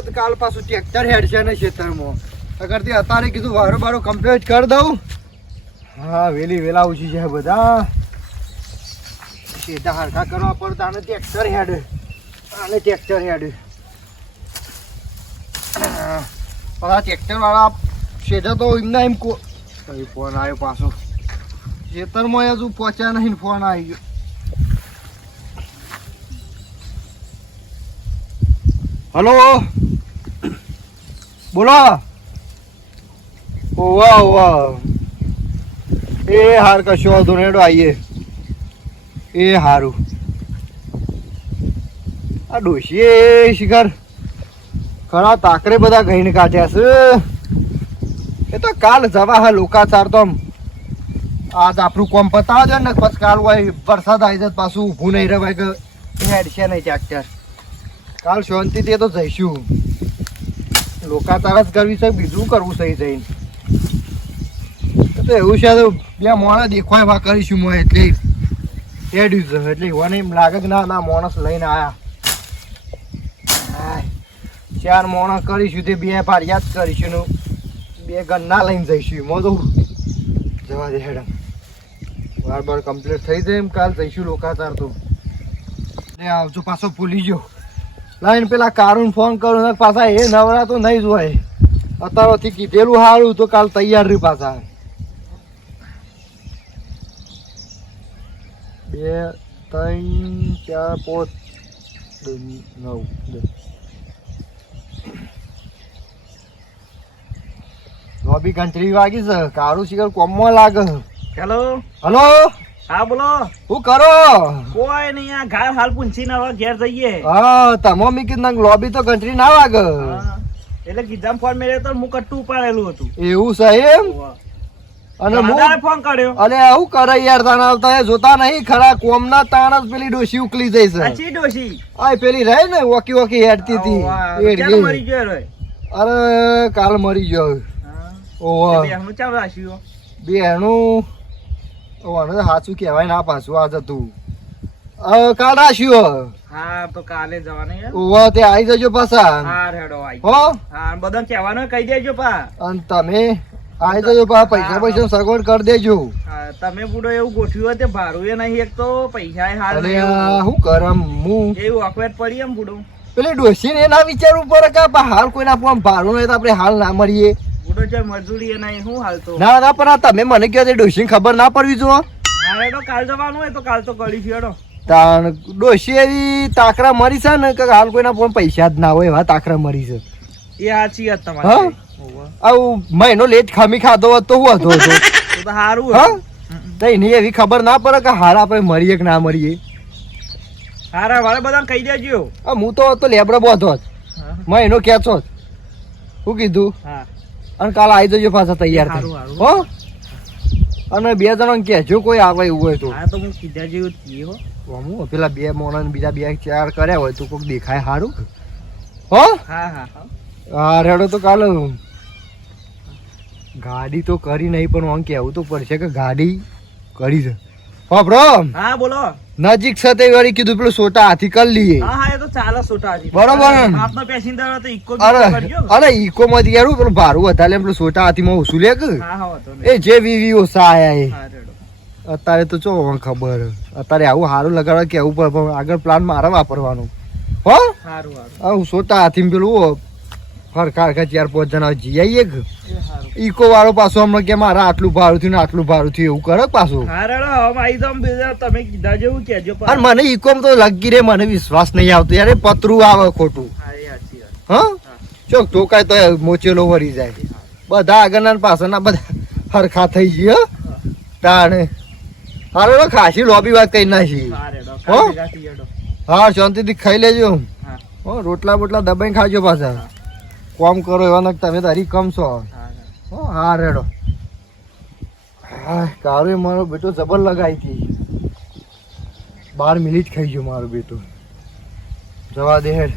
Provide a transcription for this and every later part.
છે તો કાલ પાછું ટ્રેક્ટર હેડ છે ને ખેતરમાં અગરથી અત્યારે કીધું વારો બારો કમ્પ્લીટ કરી દઉં. હા વેલી વેલા ઓછી છે બધા સીધા હરખા કરવા પડતા અને ટ્રેક્ટર હેડ અને ટ્રેક્ટર હેડ પેલા ટ્રેક્ટર વાળા સીધા તો એમના એમ ફોન આવ્યો પાછો ખેતરમાં હજુ પહોંચ્યા નહીં ફોન આવી ગયો. હલો બોલો. ઓવા ઓવા એ હાર કશો વાંધો નહીં આવીએ એ હારું. આ ડોશીએ શિખર ખરા તાકરે બધા ગઈને કાઢ્યા છે. એ તો કાલ જવા હા લોકાચાર તો આજ આપણું કોમ પતાવ દે ને પછી કાલ હોય વરસાદ આવી જાય પાછું ઊભું નહીં રહેવાય કે હેડશે નહીં ટ્રેક્ટર. કાલ શાંતિથી તો જઈશું. લોકાચાર જ કરવી છે બીજું કરવું સહી જઈને તો એવું છે તો બે મોણા દેખવા એવા કરીશું હું એટલે હેડ્યું છે એટલે એવાને એમ લાગે કે ના ના માણસ લઈને આવ્યા. 4 મોણા કરીશું તે 2 પારિયા જ કરીશું ને 2 ગન્ના લઈને જઈશું. એમાં તો જવા દે હેડમ વાર બાર કમ્પ્લીટ થઈ જાય એમ કાલ જઈશું લોકાચાર તો. આવજો પાછો ભૂલી ગયો લાઈન પેલા કારુન ફોન કરું ને પાછા એ નવરા તો નહીં જ હોય. અત્યારથી કીધેલું સારું તો કાલ તૈયાર રહ્યું પાછા. 2 3 4 5 9 લોબી ઘંટડી વાગી છે. કારું શિખર કોમમાં લાગે. હેલો હલો હા બોલો. શું કરો? કોઈ નહીં આ ઘર હાલ પૂંછી ના ઘેર જઈએ. હા તમો મી કીધું લોબી તો ઘંટડી ના વાગે એટલે કીધા ફોન મેળ્યો તો હું કટ્ટું ઉપાડેલું હતું. એવું છે એમ? અને હું ફોન કર્યો. અલે આવું કરે યાર તને આવતા જોતા નહીં ખરા કોમના તાણ જ પેલી ડોશી ઉકલી જઈ છે. અચી ડોશી આ પેલી રહે ને વોકી વોકી હેડતી હતી. મરી ગયો રે. અરે કાલ મરી ગયો. ઓહો બેહનું ચાલ રાખ્યું. બેહનું ઓને સાચું કહેવાય ના પાછું આજ હતું કાલ રાખ્યું. હા તો કાલે જવાનું યાર. ઓહો તે આવી જજો પાછા. હા રેડો આવી. હો હા બધાને કહેવાનું કહી દેજો પા. અને તમે આવી જજો પા પૈસા સગવડ કરી દેજો. હા તમે બુડો એવું ગોઠવ્યું હોય તે ભાડું એ નહીં એક તો પૈસા હાલ અરે શું કરમ હું એવું અકવેટ પડી એમ બુડો. પેલી ડોસી ને ના વિચારવું પડે કે હાલ કોઈના ભાડું નહીં તો આપણે હાલ ના મળીએ. બુડો છે મજૂરી એ નહીં હું હાલતો. ના ના પણ તમે મને કહો ડોસી ખબર ના પડવી જો. હા તો કાલ જવાનું હોય તો કાલ તો કરી ફેડો. તાણ ડોસી એવી તાકરા મરી છે ને કે હાલ કોઈના પણ પૈસા જ ના હોય એવા તાકરા મરી છે. એ સાચી વાત તમારી. આવું મહિનો લેટ ખામી ખાધો હોત તો હું હતો તો સારું. હા એની એવી ખબર ના પડે કે હાલ આપણે મરીએ કે ના મરીએ. હારા વાળા બધા કહી દેજો. હું તો લેબડો બોધો જ મહિનો ખેંચો જ. શું કીધું? હા અને કાલ આવી જજો પાછા તૈયાર થઈ. હો અને 2 જણા કહેજો કોઈ આવે એવું હોય તો. હા તો હું કીધા જેવું જ હો. હું પેલા 2 મોણા બીજા 2 4 કર્યા હોય તો કોઈક દેખાય સારું. હો હા હા હા રેડો તો કાલે ગાડી તો કરી નહીં પણ આમ કેવું તો પડશે કે ગાડી કરી છે. બાપરો હા બોલો. નજીક છે તે વાળી કીધું પેલું સોટા હાથી કરી લઈએ. હા હા એ તો ચાલે સોટા હાથી. બરોબર આપનો પેસેન્જર હતો ઈકો કરજો. અરે ઈકો માંથી યાર પેલું ભાડું વધારે પેલું સોટા હાથી માં ઓછું લે કે. હા હા તો એ જે વીવી ઓછા આયા એ. હા રેડો. અત્યારે તો ચો ખબર અત્યારે આવું સારું લગાડવા કેવું પડે પણ આગળ પ્લાન મારે વાપરવાનો. હો સારું સારું. આવું સોટા હાથી પેલું ફરખા 4-5 જણા જી આવીએ કે. એ સારું. ઈકો વાળો પાછો હમણાં કે મારા આટલું ભાડું થયું ને આટલું ભાડું થયું એવું કરે પાછું. હા રેડો હવે આવી જાવ બીજા તમે કીધા જેવું કહેજો. અને મને ઈકોમ તો લગી રે મને વિશ્વાસ નહીં આવતો યાર પતરું આવે ખોટું. હા એ સાચી વાત. હા ચોક ટોકાય તો મોચેલો વળી જાય. બધા આગળના પાછળના બધા હરખા થઈ ગયા તાણે. હાલો ખાસી લોબી વાત કઈ નાખી. હા રેડો. હો? કાઢી હેડો. હા શાંતિથી ખાઈ લેજો. હા હો રોટલા બોટલા દબાઈને ખાજો પાછા. કોમ કરો એવા તમે તારી કમ છો. હા હો હા રેડો. હા કારો મારો બેટો જબર લગાવી હતી. 12 મિનિટ ખાઈ ગયો મારો બેટો. જવા દે હેડ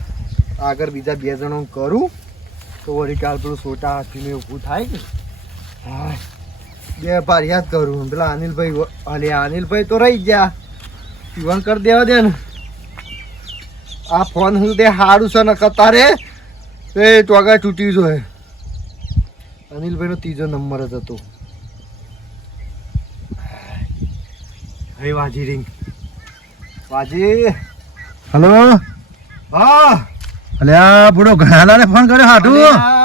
આગળ બીજા 2 જણો કરું તો વળી કાલ પેલું સોટા હાથીને ઊભું થાય કે. હા 2 પાર યાદ કરું પેલા અનિલભાઈ. અલે અનિલભાઈ તો રહી ગયા પીવન કરી દેવા દે ને. આ ફોન હું તે સારું છે ને તારે એ ટોગા તૂટી ગયો. અનિલભાઈનો ત્રીજો નંબર જ હતો. હે વાજી રિંગ. વાજી. હલો. હા. અલ્યા બુડો ઘણાલાને ફોન કર્યો હાટું.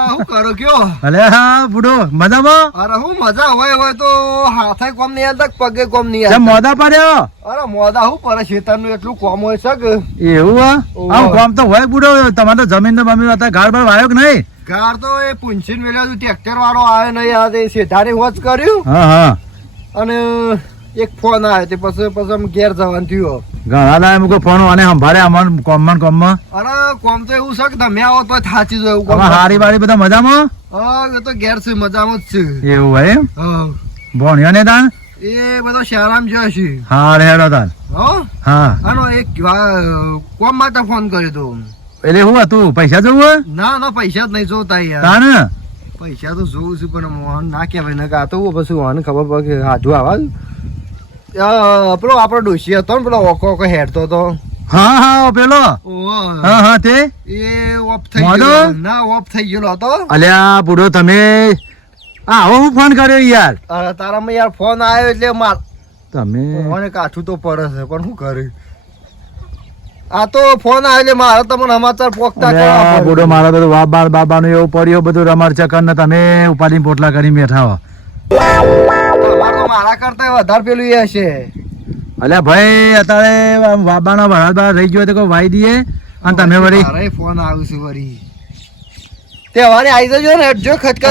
હું કરો કયો? અલ્યા બુડો મજામાં? અરે હું મજા હોય તો હાથે કોમ નહીં આવતા પગે કોમ નહીં કેમ આવતા. મોદા પડ્યો? અરે મોદા હું પર શેતાનનું એટલું કોમ હોય છે કે એવું હા? ઓહો. આમ કોમ તો હોય બુડો. તમારે તો જમીન ને બમીન હતા ગાળ બાળ વાયો કે નહીં? ગાર તો એ પૂંછીને વેલ્યો ટ્રેક્ટર વાળો આવ્યો નહીં આ તે શેઠાને વોચ કર્યું હા હા. અને એક ફોન આવ્યો તે પછી અમે ઘેર જવાનું થયું. ઘણાલા મૂકો ફોન અને સંભાળે અમન કોમમાં. અરે કોમ તો એવું છે કે તમે આવો તો થાચી જાય એવું કોમ. આમાં હારી બારી બધા મજામાં? હા એ તો ઘેર છે મજામાં જ છે. એવું હોય એમ? હા ભણ્યો ને તાન? એ બધો શાળામાં જોયો છે. હા હેડો તાન. હો હા આનો એક કોમ માટે ફોન કર્યો તો. એટલે શું હતું પૈસા જોવું? ના ના પૈસા જ નહીં જોતા યાર. તાન પૈસા તો જોઉં છું પણ મોહન ના કહેવાય ને કે આ તો પછી મોહન ખબર પડે કે હાજુ આવા પેલો આપણો ડોશી હતો ને પેલો ઓકો ઓકો હેડતો હતો. હા હા પેલો. ઓહો. હા હા તે એ ઓફ થઈ મોદો? ગયો. ના ઓફ થઈ ગયેલો હતો. અલ્યા બુડો તમે આવો હું ફોન કર્યો યાર? અરે તારામાં યાર ફોન આવ્યો એટલે માર તમે મને કાઠું તો પડે છે પણ શું કરે. આ તો ફોન આવ્યો એટલે મારે તમને સમાચાર પોકતા કરવા અલ્યા પડે. બુડો મારા તો બાબાનું એવું પડ્યું બધું રમાડ ચક્કર ને તમે ઉપાડીને પોટલા કરીને બેઠા હો. તમારે તો મારા કરતા વધારે પેલું એ હશે. અલ્યા ભાઈ અત્યારે બાબાનો ભરાત રહી ગયો તો કોઈ વાઈ દઈએ અને તમે વળી મારે ફોન આવ્યું છે વળી. તહેવારે આવી જજો ને જો ખચખચ.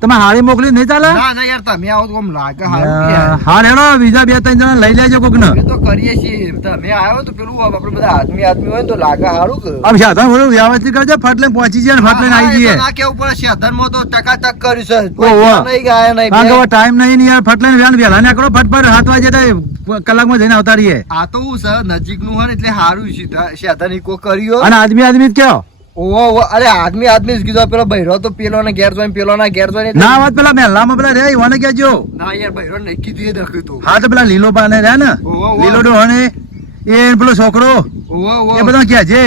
તમે હાડી મોકલી નહીં ચાલે? ના ના યાર તમે આવો તો આમ લાગે હારું યાર. હા હેડો બીજા 2-3 જણા લઈ લેજો કોક ને. અમે તો કરીએ છીએ. તમે આવ્યો તો પેલું આપણે બધા આદમી હોય ને તો લાગે હારું કે. આમ સાધન થોડું વ્યવસ્થિત કરજો ફટ લઈને પહોંચી જાય ને ફટ લઈને આવી જઈએ. ના કેવું પડે સાધનમાં તો ટકાટક કર્યું છે. ઓહો. નહીં ગયા નહીં. કારણ કે ટાઈમ નહીં ને યાર ફટ લઈને વહેલા નીકળો ફટફટ 7 વાગે તો કલાકમાં જઈને આવતા રહીએ. આ તો હું છે નજીકનું હોય ને એટલે હારું છે. સાધન ઈકો કર્યો. અને આદમી જ કયો ઓહો અરે આદમી જ કીધું. પેલો બૈરો તો પેલો ને ઘેર જોઈને પેલો ના ઘેર જોઈને. ના વાત પેલા મહેલામાં પેલા રે ઈવાને કહેજો. ના યાર બૈરો નહીં કીધું એ દખ્યું તું. હા તો પેલા લીલો પાને રહ્યા ને ઓહો, ઓહો. લીલો ડોહને એ પેલો છોકરો ઓહો ઓહો. એ બધા કહેજે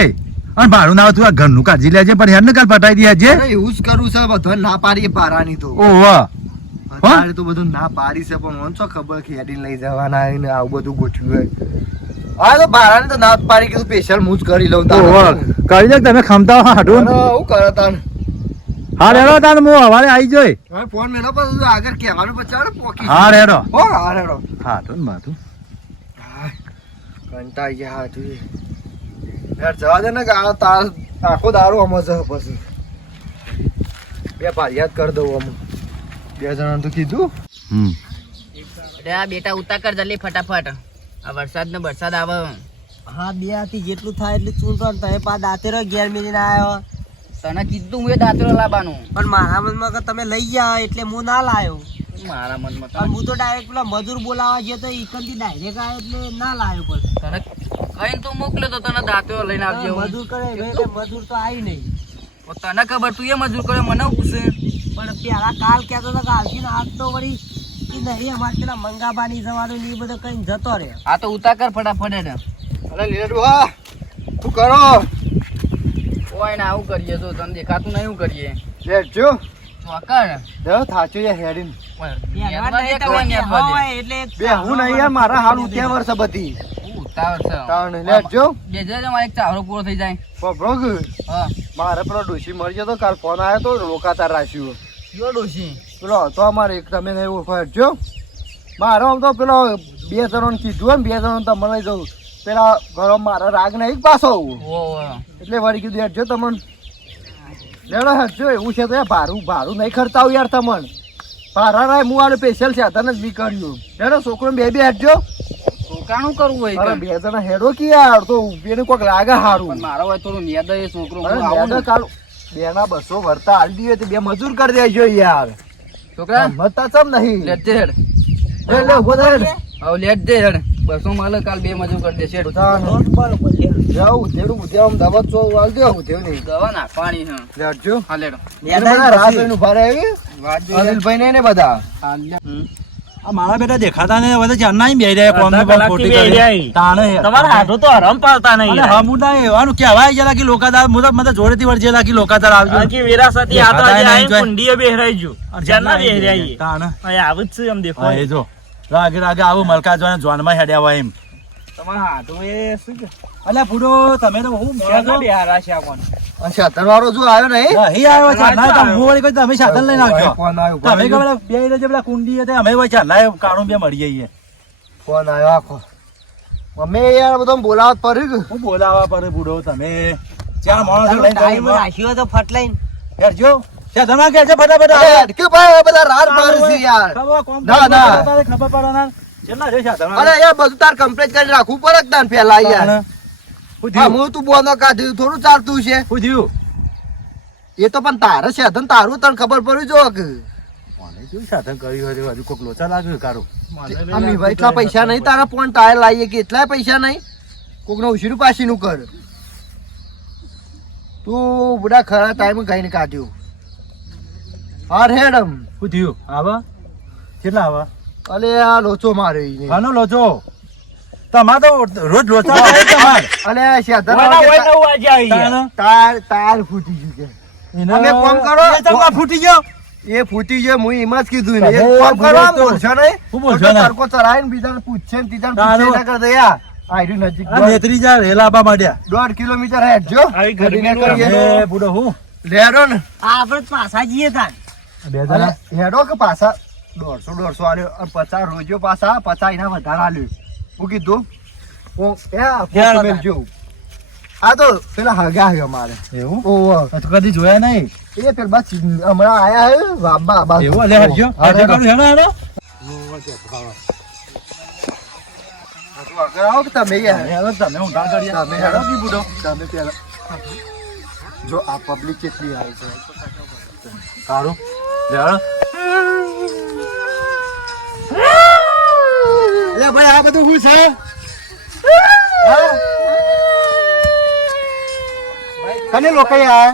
અને ભાડું ના આવતું આ ઘરનું કાઢી લેજે પણ હેર ને કાલ પટાઈ દેજે. અરે એવું જ કરું છે બધો ના પાડીએ પારાની તો. ઓહો અત્યારે તો બધું ના પાડી છે પણ મને શું ખબર કે હેડીને લઈ જવાના હોય ને આવું બધું ગોઠવ્યું હોય. હા તો બારાની તો ના જ પાડી કીધું સ્પેશિયલ હું જ કરી લઉં ઓહો કરી દે તમે ખમતા હાડું. હું કરે તાન. હા રેડો તાન હું હવારે આવી જોઈ. હવે ફોન મેલો પણ આગળ કહેવાનું પછી પોકી. હા રેડો હો હા રેડો. હાડું માથું કંટાઈ ગયા હા તું યાર જવા દે ને કે આ તાર આખો દારૂ આમાં છે પછી બે ફરિયાદ કરી દઉં આમ 2 જણાને તો કીધું. અરે બેટા ઉતાર કર જલ્દી ફટાફટ. આ વરસાદ આવે. હા બે હાથી જેટલું થાય એટલું ચૂંટો તમે પા દાંતેરો ઘેર મેળીને આવ્યો. તને કીધું હું એ દાંતરો લાવવાનું. પણ મારા મનમાં કે તમે લઈ જાઓ એટલે હું ના લાવ્યો. મારા મનમાં પણ હું તો ડાયરેક્ટ પેલા મજૂર બોલાવા ગયો તો ઈકનથી ડાયરેક્ટ આવ્યો એટલે ના લાવ્યો. પણ તને કહીને તું મોકલ્યો તો તને દાંતરો લઈને આવજો. મજૂર કરે એટલે મજૂર તો આવી નહીં. તને ખબર તું એ મજૂર કરે મને પૂછે. પણ પેલા કાલ કહેતો હતો કે આવતી ને આજ તો વળી ઈ નહીં અમારે પેલા મંગાબાની જવાનું ને એ બધો કઈ જતો રહે. આ તો ઉતાર કર ફટાફટ એને. અરે લીલા હા શું કરો કોઈ ને આવું કરીએ તો તને દેખાતું નહીં. શું કરીએ બેઠજો ચોકર દેવ થાચો યાર હેડીન નેદવા દે કે નેદવા દે. એટલે બે હું નહીં યાર મારા હાલ ઉત્યા વર્ષ બધી ઉતાવળ છે. તાણ લેજો જે મારે એક ચાવરો પૂરો થઈ જાય. બબરો હા મારે પેલો ડોશી મળી ગયો તો કાલ ફોન આવ્યો તો રોકાતા રાખ્યું. કયો ડોશી? પેલો હતો અમારે એક તમે નહીં ઓળખો મારો આમ તો પેલો 2 જણોને કીધું ને 2 જણોને તમને લઈ જવું પેલા ઘરો મારા રાગ નહીં પાછો એટલે વળી કીધું હેઠજો તમને લેડો હેઠજો એવું છે તો યાર ભાડું નહીં ખર્ચાવું યાર તમને ભાડા રાય હું આને સ્પેશિયલ સાધન જ બી કર્યું લેડો છોકરો બે હેઠજો. રોકાણું કરવું હોય અરે કે? 2 જણા હેડો કે યાર તો એને કોઈક લાગે હારું. પણ મારો હોય થોડું નેદ એ છોકરો. અરે હું આવું લેડો ને. કાલ 2 ના 200 વરતા હાલ દીએ તો 2 મજૂર કરી દેજો યાર. છોકરા મતા ચમ નહીં લેટ દે હેડ. લે ઉભો થા હેડ. હવે લેટ દે હેડ. 200 માલે કાલ 2 મજૂર કરી દેશે. જાઉં તેડું ઉધ્યા આમ દવા ચો વાલ દે ઉધ્યો નહીં દવા નાખવાની છે. લેટજો. હા લેડો. એને બધા રાત જોઈને ઉભા રહે આવી વાત જોઈએ. અનિલભાઈ ને બધા હા લે. આ મારા બેટા દેખાતા ને હવે જ્યાં નાઈ બેહી રહ્યા કોમ ને અડધા ખોટી કલાકથી બેહી કરી રહ્યા. તાણે તમારા હાથો તો હરમ પાડતા નહીં અને હમુદા એવાનું કહેવાય છે લાગી લોકાદાર મને જોડેથી વળજે લાગી લોકાદાર આવજો આખી વેરાસતી આ તો દેખાતા આજે નહીં આઈને જોઈ. કુંડીએ બેહરાઈ ગયું. જ્યાં ના બેહરાઈ એ. તાણે અહીં આવું જ છે એમ દેખો. હા, એ જો રાગે રાગે આવું મલકા જોઈને જોનમાં હેડ્યા હોય એમ તમારા હાથો એ શું છે? અલ્યા પૂરો તમે તો હું ક્યાં ના બેહારા છે આ કોણ? અને છતરવાળો જો આવ્યો નહીં નહીં આવ્યો છે ના તો હું વળી કહું તમે સાધન લઈને આવજો ફોન આવ્યો તમે કે પેલા બે જે પેલા કુંડી હતી અમે વચ્ચે લાય કાણું બે મળી જઈએ ફોન આવ્યો આખો અમે યાર બધો બોલાવત પડ્યું કે હું બોલાવા પર બુડો તમે ચાર માણસો લઈને ટાઈમ જઈએ. રાખ્યો તો ફટ લઈને હેરજો ત્યાં તમે કે છે ફટાફટ અરે અટકે ભાઈ બધા રાડ પાડે છે યાર ખબર કોમ ના, ના. તારે ખબર પડવાના કેટલા છે સાધન અરે યાર બધું તાર કમ્પ્લીટ કરી રાખવું પડે કે તાન પેલા યાર શું હા થયું હું તું બોનો કાઢ્યું થોડું ચાલતું છે શું થયું એ તો પણ તારે છે ધન તારું તને ખબર પડી જો કે મને શું સાધન કર્યું હોય હજુ કોક લોચા લાગ્યું કારું આમ ભાઈ એટલા પૈસા નહીં તારા પણ ટાયર લાવીએ કે એટલા પૈસા નહીં કોક નો ઉછીરું પાછીનું કર તું બધા ખરા ટાઈમ ખાઈને કાઢ્યું હાર હેડમ શું થયું આવા કેટલા આવા અલે આ લોચો માર્યો ઈને. આનો લોચો તમાર તો રોજ લોચા થાય તમાર અલે આ શેતર ઓયના ઓયના હું આજે આવી ગયા. તાણે તાર તાર ફૂટી ગયું કે એને અમે કોમ કરો. એ ચમકા ફૂટી ગયો એ ફૂટી ગયો હું એમ જ કીધું ને તમે એક કામ કરો આમ બોલો તો. બોલશો નહીં હું બોલશો તો નહીં. તડકો ચરાઈને બીજાને પૂછશે ને ત્રીજાને તારું. પૂછે ના કરતા યાર આ રહ્યું નજીક આ બેતરી જા રેલાબા માંડ્યા 1.5 કિલોમીટર હેડજો આવી ગરમીનું ગાડીને કરીએ. એ બુડો હું લેડો ને આપણે તો પાછા જઈએ તાન બે અલે હેડો કે પાછા 150 આલ્યો અને 50 રોજો પાછા 50 એના વધારે આલ્યો હું કીધું હું ક્યાં મેલજો આ તો પેલા હગા હગા મારે એવું ઓહો તો કદી જોયા નહીં એ પેલા બસ હમણાં આયા હે બાબા બા એવું લે હરજો હરજો કરું હેડો હેડો આગળ આવો કે તમે યાર હેડો તમે ઊંધા કરીએ તમે હેડો કે બુડો તમે પેલા જો આ પબ્લિક કેટલી આવી છે કારું હેડો અરે ભાઈ આ બધું શું છે કને લોકો આયા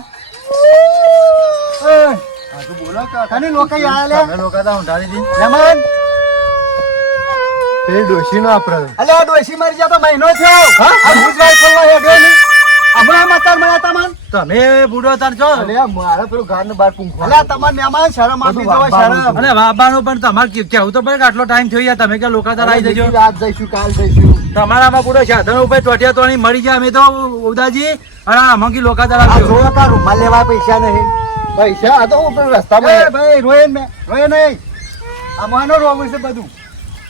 આ તું બોલો કે કને લોકો આયા લે તમે લોકો તો ઊંધા દીધી મહેમાન તે ડોશી નો આપણે અલે આ ડોશી મરી જા તો મહિનો થયો આ ભૂજવાઈ ફરવા હેડ્યો ની હમણાં મતાર મળ્યા તમન તમે બુડો તાર છો અલે મારા પેલું ઘર ને બાર પૂંખો અલે તમાર મહેમાન શરમ આપી જો શરમ અને બાબાનું પણ તમારે કેવું તો પડે કે આટલો ટાઈમ થયો યાર તમે કે લોકો તાર આવી જજો રાત જઈશું કાલ જઈશું તમારામાં પૂરો સાધન ઉપર ટોટિયા તોણી મળી જાય અમે તો ઉદાજી અને આમાંકી લોકો તાર આ આવજો જોવા કા રૂમાલ લેવા પૈસા નહીં પૈસા આ તો હું પેલું રસ્તામાં ભાઈ રોય નહીં અમાનો રોવું છે બધું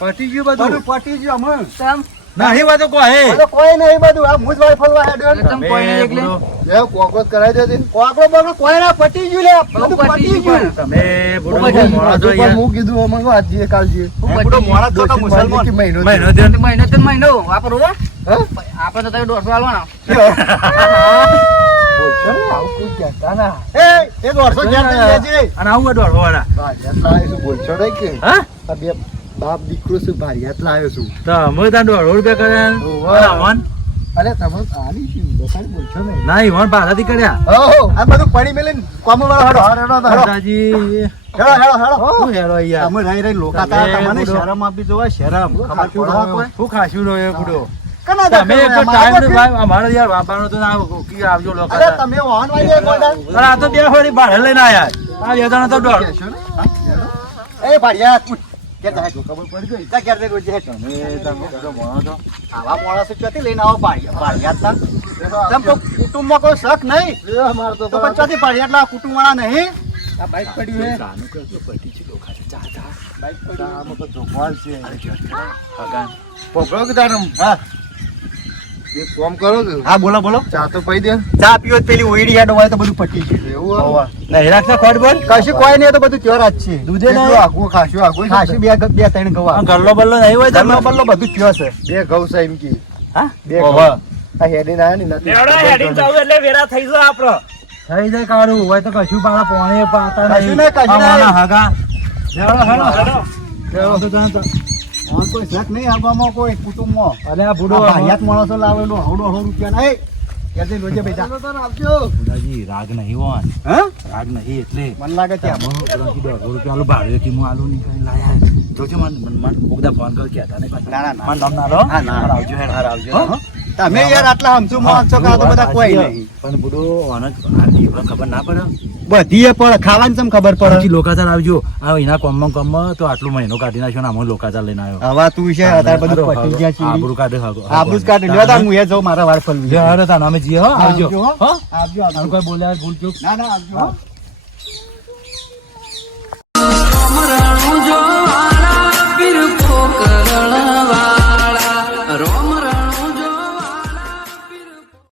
પટી ગયું બધું પટી ગયું અમે તમ નહીં વાતો કોઈ બધું કોઈ નહીં બધું આ ભૂજ વાળી ફરવા હેડ્યો તમ કોઈ નહીં એકલે એ કોકરોચ કરાવી દે કોકરો બોકરો કોઈ ના પટી ગયું લે બધું પટી ગયું તમે બુડો હું મોડા છો યાર. કીધું અમે આજ જઈએ કાલ જઈએ બુડો મોડા છો તો મુસલમાન મહિનો મહિનો દે મહિનો તો મહિનો વાપરો હે? આપણે તો 150 આલવાના બોલશો ને, આવું કોઈ કહેતા ના. એ 150 ઘેર લઈ લેજે. અને આવું અડવાડો વાળા ભારિયાત લાવ્યો છું, બોલશો નહીં કે? હા આ બે બાપ દીકરો છું, ભારિયાત લાવ્યો છું. તો અમે તાર 150 રૂપિયા કર્યા ઓવે. અને અમન અરે તમે આની શું બતાવી બોલશો નહીં. ના ઈવન પાછાથી કર્યા ઓહો, આ બધું પડી મેલીને કોમવાળો હેડો. હેડો, હેડો. દાદાજી હેડો. શું હેરો યાર અમે રહી રહી લોકા તમે તા તમને બુડો. શરમ આપી જોવા શરમ ખબર પડવા કોઈ શું ખાશું રો એ બુડો કના તમે એક ટાઈમ ભાઈ અમારે યાર બાપાનો તો ના કી આવજો લોકો અરે તમે વાહન વાળી એક ઓર્ડર અરે આ તો બે હોડી ભાડે લઈને આયા આ બે જણા તો દોડ કહેશો ને? એ ભાડિયાત ઉઠ. કે જાય તો ખબર પડી ગઈ તા ક્યારે રોજ હે તમે બધો મોણો છો આવા માણસો ચોથી લઈને આવો ભાડિયાત તા તમ તો કુટુંબમાં કોઈ શક નહીં અમાર તો ચોથી ભાડિયાતના કુટુંબવાળા નહીં આ બાઈક પડી હે ગાનું કરજો પટી છે લોકો છે ચાચા બાઈક પડી આમાં તો જોખવાલ છે ભગવાન પોપડો કે તારમ હા એક કામ કરો કે હા બોલો બોલો ચા તો પી દે ચા પીઓ પેલી ઓઈડી હેડ હોય તો બધું પટી ગયું એવું નહીં રાખશે ખોટ બોલ કશું કોઈ નહીં તો બધું ત્યોર જ છે દૂધે નહીં? આગું ખાશું ખાશું બે ત્રણ ગવા ગલ્લો બલ્લો નહીં હોય બલ્લો બલ્લો બધું ત્યો છે બે ઘઉં છે એમ કી હા બે ઓહો. ઘઉં આ હેડીને આયા ને નથી લેવડો હેડીને જાવ એટલે વેરા થઈ જાય આપણો. થઈ જાય કાઢું હોય તો કશું પાણા પોણે પાતા કશું નહીં, કશું નહીં. આવવાના હાગા હેડો હેડો. હેડો તો ત્યાં તો. આમાં કોઈ શક નહીં આવામાં કોઈ કુટુંબમાં અરે આ બુડો ભારિયાત માણસો લાવેલો હવડો રૂપિયા નહીં ક્યાંથી રોજે બેટા બુડાજી રાગ નહીં હોન હા રાગ નહીં એટલે મને લાગે છે આમાં. ₹150 આલુ ભાડે થી હું આલુ નીકળી લાયા જોજો મન કોકદા ફોન કર કે હતા ને ના, ના, ના. મન નામ ના લો હા, ના. હાર આવજો હેડ હાર આવજો, હો? હો. તમે યાર આટલા હમસુ માણસો કા તો બધા કોઈ નહીં પણ બુડો આને આની ખબર ના પડે બધી પણ ખાવાની ચમ ખબર પછી પડે લોકાચાર આવજો આ એના કોમમાં તો આટલું મહિનો કાઢી નાખ્યો ને આમાં લોકાચાર લઈને આવ્યો હવે તું છે અત્યારે બધું પટી ગયા છે આબરૂ કાઢે આબરૂ જ કાઢી લ્યો તાર હું એ જાઉં મારા વાળ ફલવી લે અરે તાન અમે જઈએ હો આવજો આવજો, હો. હો આવજો આનું આવજો કોઈ બોલ્યા ભૂલ ચૂક ના ના આવજો હો.